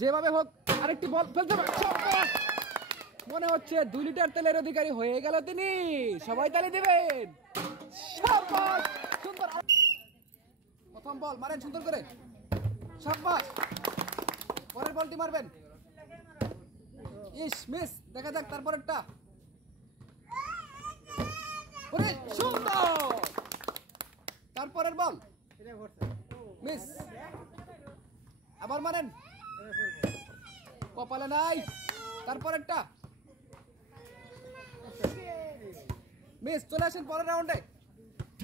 যেভাবে হোক আরেকটি বল ফেলতে পারে। মনে হচ্ছে 2 লিটার তেলের অধিকারী হয়ে গেল তিনি। সবাই তালি দিবেন। শাবাশ, সুন্দর। প্রথম বল মারেন সুন্দর করে। শাবাশ, পরের বলটি মারবেন। ইস, মিস। দেখা যাক তারপরেরটা। সুন্দর, তারপরের বল মিস। আবার মারেন, কপালে নাই। তারপরেরটা মিস। চলে আসেন পরের রাউন্ডে।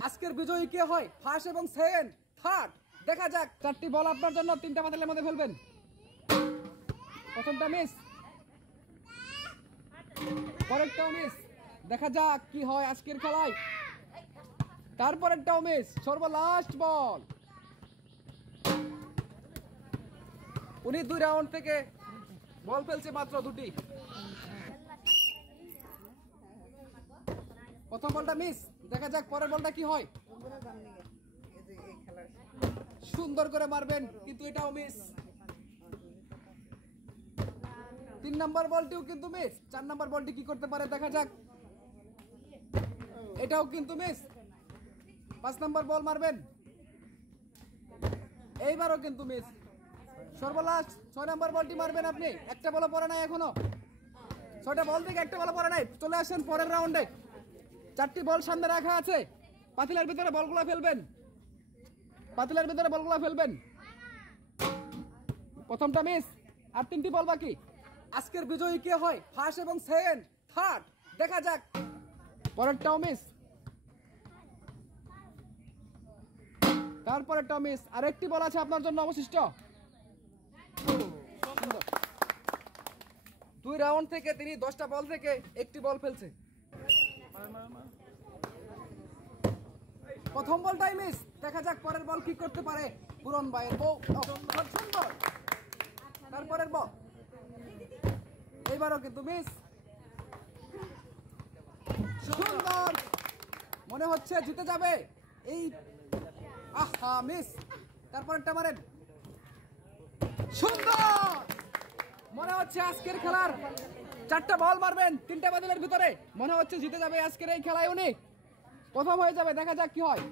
আজকের বিজয়ী কে হয়, ফার্স্ট এবং সেকেন্ড, থার্ড, দেখা যাক। 4টি বল আপনার জন্য, 3টা পাতিলের মধ্যে ফেলবেন। প্রথমটা মিস, পরেরটাও মিস। দেখা যাক কি হয় আজকের খেলায়। তারপরেরটাও মিস, সর্বলাস্ট বল। উনি 2 রাউন্ড থেকে বল ফেলছে মাত্র 2টি। প্রথম বলটা মিস। দেখা যাক পরের বলটা কি হয়। সুন্দর করে মারবেন, কিন্তু এটাও মিস। 3 নাম্বার বলটিও কিন্তু মিস। 4 নাম্বার বলটি কি করতে পারে দেখা যাক। এটাও কিন্তু মিস। 5 নাম্বার বল মারবেন, এইবারও কিন্তু মিস। সর্বলাস্ট 6 নাম্বার বলটি মারবেন আপনি। একটা বল পড়ে নাই এখনো। 6টা বল থেকে একটা বল পড়ে নাই। চলে আসেন পরের রাউন্ডে। 4টি বল সামনে রাখা আছে। পাতিলের ভিতরে বলগুলো ফেলবেন। পাতিলের ভিতরে বলগুলো ফেলবেন। প্রথমটা মিস, আর 3টি বল বাকি। আজকের বিজয়ী কে হয়, ফার্স্ট এবং সেকেন্ড, থার্ড, দেখা যাক। পরেরটাও মিস, তারপরেরটাও মিস। আর একটি বল আছে আপনার জন্য অবশিষ্ট। 2 রাউন্ড থেকে তিনি 10টা বল থেকে একটি বল ফেলছে। প্রথম বলটাই মিস। দেখা যাক পরের বল কি করতে পারে পুরন ভাইয়ের বউ। সুন্দর, তারপরের বল এইবারও কিন্তু মিস। সুন্দর, মনে হচ্ছে জিতে যাবে এই। আহা, মিস। তারপরেরটা মারেন। সুন্দর, মনে হচ্ছে আজকের খেলার 4টা বল মারবেন 3টা বাতিলের ভিতরে। মনে হচ্ছে জিতে যাবে আজকের এই খেলায় উনি। প্রথম হয়ে যাবে, দেখা যাক কি হয়।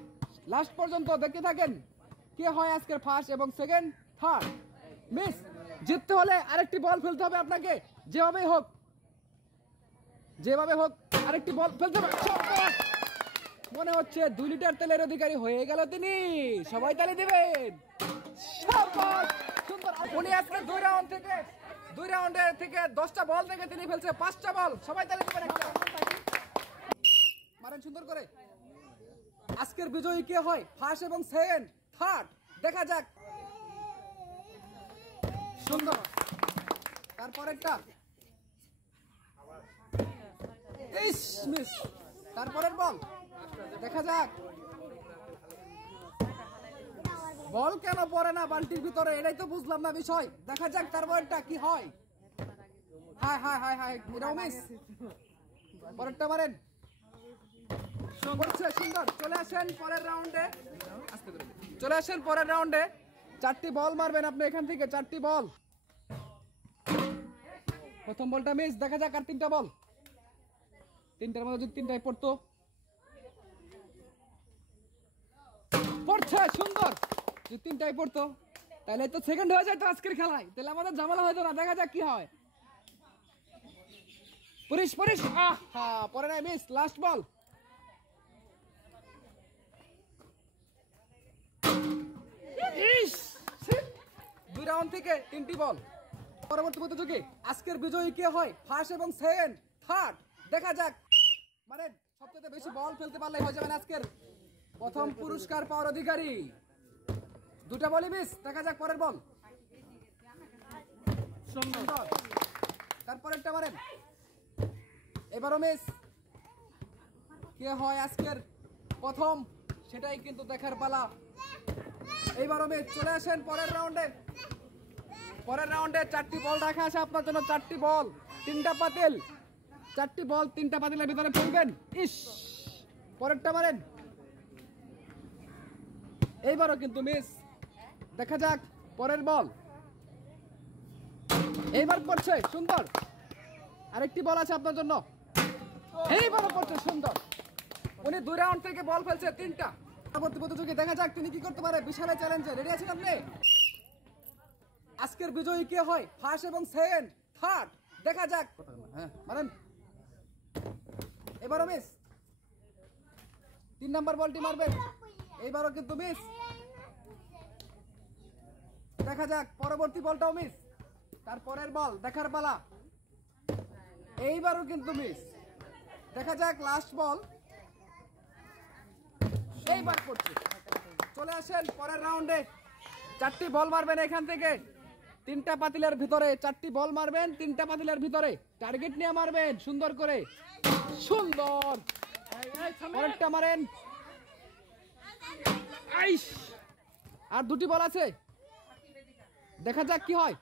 লাস্ট পর্যন্ত দেখতে থাকেন কে হয় আজকের ফার্স্ট এবং সেকেন্ড, থার্ড। মিস। জিততে হলে আরেকটি বল ফেলতে হবে আপনাকে। যেভাবেই হোক, যেভাবে হোক আরেকটি বল ফেলতে হবে। মনে হচ্ছে 2 লিটার তেলের অধিকারী হয়ে গেল তিনি। সবাই তালি দিবেন। শাবাশ, সুন্দর। উনি আজকে 2 রাউন্ডে থেকে 10টা বল থেকে তিনি ফেলছে 5টা বল। সবাই তালি দিবেন। মারেন সুন্দর করে। আজকের বিজয়ী কে হয়, ফার্স্ট এবং সেকেন্ড, থার্ড, দেখা যাক। সুন্দর, তারপরেরটা মিস। তারপরের বল দেখা যাক। বল কেন পড়ে না বালতির ভিতরে, এটাই তো বুঝলাম না বিষয়। দেখা যাক তারপরেরটা কি হয়। হাই হাই হাই হাই, এটাও মিস। পরেরটা মারেন। সুন্দর। চলে আসেন পরের রাউন্ডে। চলে আসেন পরের রাউন্ডে। 4টি বল মারবেন আপনি এখান থেকে। 4টি বল। প্রথম বলটা মিস। দেখা যাক আর 3টা বল। 3টার মধ্যে যদি 3টাই পড়তো। পড়ছে, সুন্দর। যদি 3টাই পড়তো তাহলে তো সেকেন্ড হয়ে যেত আজকের খেলায়। তাহলে আমাদের ঝামেলা হয়তো না। দেখা যাক কি হয়। পরিশ। আহা, পরে নাই, মিস। Last ball. ইস, 2 রাউন্ড থেকে 3টি বল। পরবর্তী প্রতিযোগী আজকের বিজয়ী কে হয়, ফার্স্ট এবং সেকেন্ড, থার্ড, দেখা যাক। মানে সবচেয়ে বেশি বল ফেলতে পারলে হয়ে যাবেন আজকের প্রথম পুরস্কার পাওয়ার অধিকারী। 2টা বলই মিস। দেখা যাক পরের বল। সুন্দর, তারপরেরটা মারেন। এবারও মিস। কে হয় আজকের প্রথম, সেটাই কিন্তু দেখার পালা। এইবারও মিস। চলে আসেন পরের রাউন্ডে। পরের রাউন্ডে 4টি বল রাখা আছে আপনার জন্য। 4টি বল, 3টা পাতিল। 4টি বল 3টা পাতিলের ভিতরে ফেলবেন। ইস, পরেরটা মারেন। এইবারও কিন্তু মিস। দেখা যাক পরের বল। এইবার পড়ছে সুন্দর, আরেকটি বল আছে আপনার জন্য, এইবারও পড়ছে সুন্দর। উনি 2 রাউন্ড থেকে বল ফেলছে 3টা। পরবর্তী প্রতিযোগী দেখা যাক তিনি কি করতে পারে বিশাল চ্যালেঞ্জে। রেডি আছেন আপনি? আজকের বিজয়ী কে হয়, ফার্স্ট এবং সেকেন্ড, থার্ড, দেখা যাক। হ্যাঁ মারেন, এবারও মিস। 3 নাম্বার বলটি মারবেন, এইবারও কিন্তু মিস। দেখা যাক পরবর্তী বলটাও মিস। তারপরের বল দেখার পালা, এইবারও কিন্তু মিস। দেখা যাক লাস্ট বল, এইবার করছে। চলে আসেন পরের রাউন্ডে। 4টি বল মারবেন এখান থেকে, 3টা পাতিলের ভিতরে 4টি বল মারবেন, 3টা পাতিলের ভিতরে টার্গেট নিয়ে মারবেন সুন্দর করে। সুন্দর, পরেরটা মারেন। আইস, আর 2টি বল আছে, দেখা যাক কি হয়।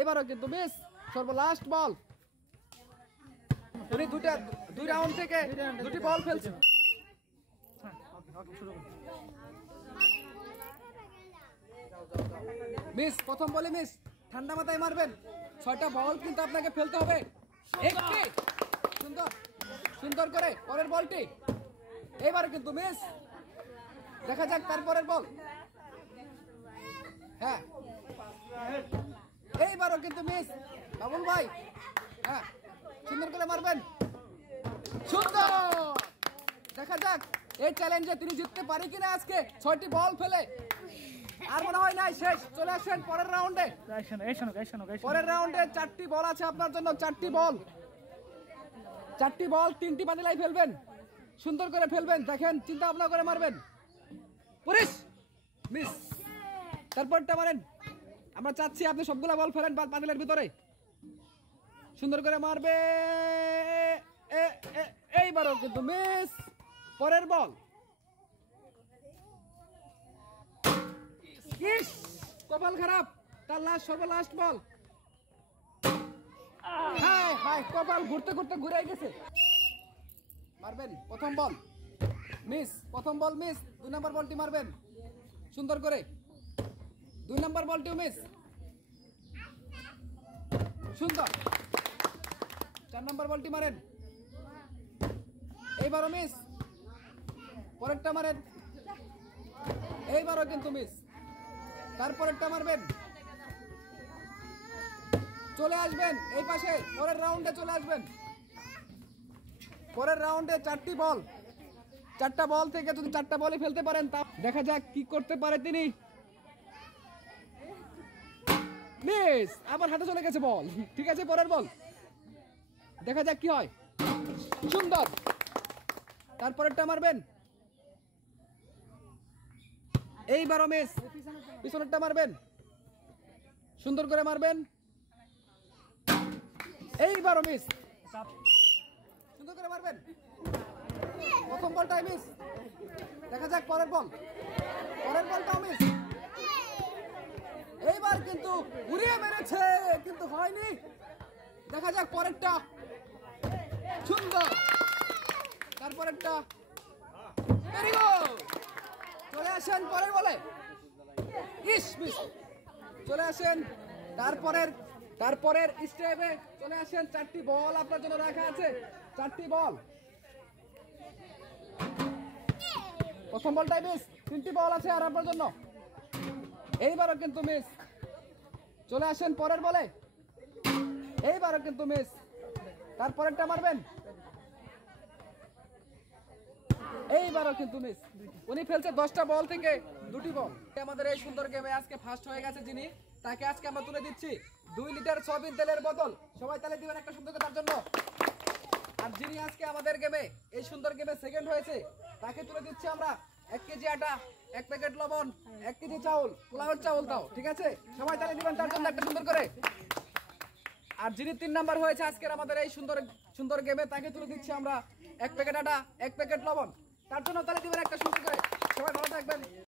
এবারও কিন্তু মিস। সর্বলাস্ট বল, উনি 2 রাউন্ড থেকে 2টি বল ফেলছে। মিস, প্রথম বলে মিস। ঠান্ডা মাথায় মারবেন, 6টা বল কিন্তু আপনাকে ফেলতে হবে। একটি সুন্দর, সুন্দর করে পরের বলটি, এবারে কিন্তু মিস। দেখা যাক তারপরের বল, হ্যাঁ এইবারও কিন্তু মিস। বাবুল ভাই, হ্যাঁ সুন্দর করে মারবেন, সুন্দর। দেখা যাক এই চ্যালেঞ্জে তিনি জিততে পারে কিনা আজকে। 6টি বল ফেলে আর মনে হয় নাই, শেষ। চলে আসেন পরের রাউন্ডে। পরের রাউন্ডে 4টি বল আছে আপনার জন্য, 4টি বল, 4টি বল 3টি পাতিলাই ফেলবেন, সুন্দর করে ফেলবেন। দেখেন চিন্তা ভাবনা করে মারবেন। পুলিশ মিস, তারপরটা মারেন। আমরা চাচ্ছি আপনি সবগুলা বল ফেলেন পাতিলের ভিতরে, সুন্দর করে মারবে। এইবারও কিন্তু মিস। পরের বল, কপাল খারাপ, তার সর্বলাস্ট বল। হায় হায়, কপাল ঘুরতে ঘুরতে ঘুরে গেছে। মারবেন প্রথম বল, মিস। প্রথম বল মিস। 2 নাম্বার বলটি মারবেন সুন্দর করে, 2 নাম্বার বলটিও মিস, সুন্দর। 4 নাম্বার বলটি মারেন, এইবারও মিস। পরেরটা মারেন, এইবারও কিন্তু মিস। তারপরেরটা মারবেন। চলে আসবেন এই পাশে, পরের রাউন্ডে চলে আসবেন। পরের রাউন্ডে 4টি বল, 4টা বল থেকে যদি 4টা বলই ফেলতে পারেন, তা দেখা যাক কি করতে পারে তিনি। মিস, আবার হাতে চলে গেছে বল। ঠিক আছে, পরের বল, দেখা যাক কি হয়। সুন্দর, তারপরেরটা মারবেন, এইবারও মিস। পিছনেরটা মারবেন, সুন্দর করে মারবেন, এইবারও মিস, সুন্দর করে মারবেন। প্রথম বলটাই মিস। দেখা যাক পরের বল, পরের বলটাও মিস। এইবার কিন্তু ঘুরিয়ে মেরেছে, কিন্তু হয়নি। দেখা যাক পরেরটা, সুন্দর। তারপরেরটা, ভেরি গুড। চলে আসেন পরের বলে, ইস মিস। চলে আসেন তারপরের স্টেপে চলে আসেন। 4টি বল আপনার জন্য রাখা আছে, 4টি বল। প্রথম বলটাই মিস, 3টি বল আছে আর আপনার জন্য, এইবারও কিন্তু মিস। চলে আসেন পরের বলে, এইবারও কিন্তু মিস। তারপরেরটা মারবেন, এইবারও কিন্তু মিস। উনি ফেলছে 10টা বল থেকে 2টি বল। আমাদের এই সুন্দর গেমে আজকে ফার্স্ট হয়ে গেছে যিনি, তাকে আজকে আমরা তুলে দিচ্ছি 2 লিটার সয়াবিন তেলের বোতল। সবাই তালে দিবেন একটা সুন্দর তার জন্য। আর যিনি আজকে আমাদের গেমে, এই সুন্দর গেমে সেকেন্ড হয়েছে, তাকে তুলে দিচ্ছি আমরা 1 কেজি আটা, 1 প্যাকেট লবণ, 1 কেজি চাউল, পোলাওয়ের চাউল দাও। ঠিক আছে, সবাই তালে দিবেন তার জন্য একটা সুন্দর করে। আর যিনি 3 নাম্বার হয়েছে আজকের আমাদের এই সুন্দর গেমে, তাকে তুলে দিচ্ছি আমরা 1 প্যাকেট আটা, 1 প্যাকেট লবণ, তার জন্য তালে দিবেন একটা সুন্দর করে। সবাই ভালো থাকবেন।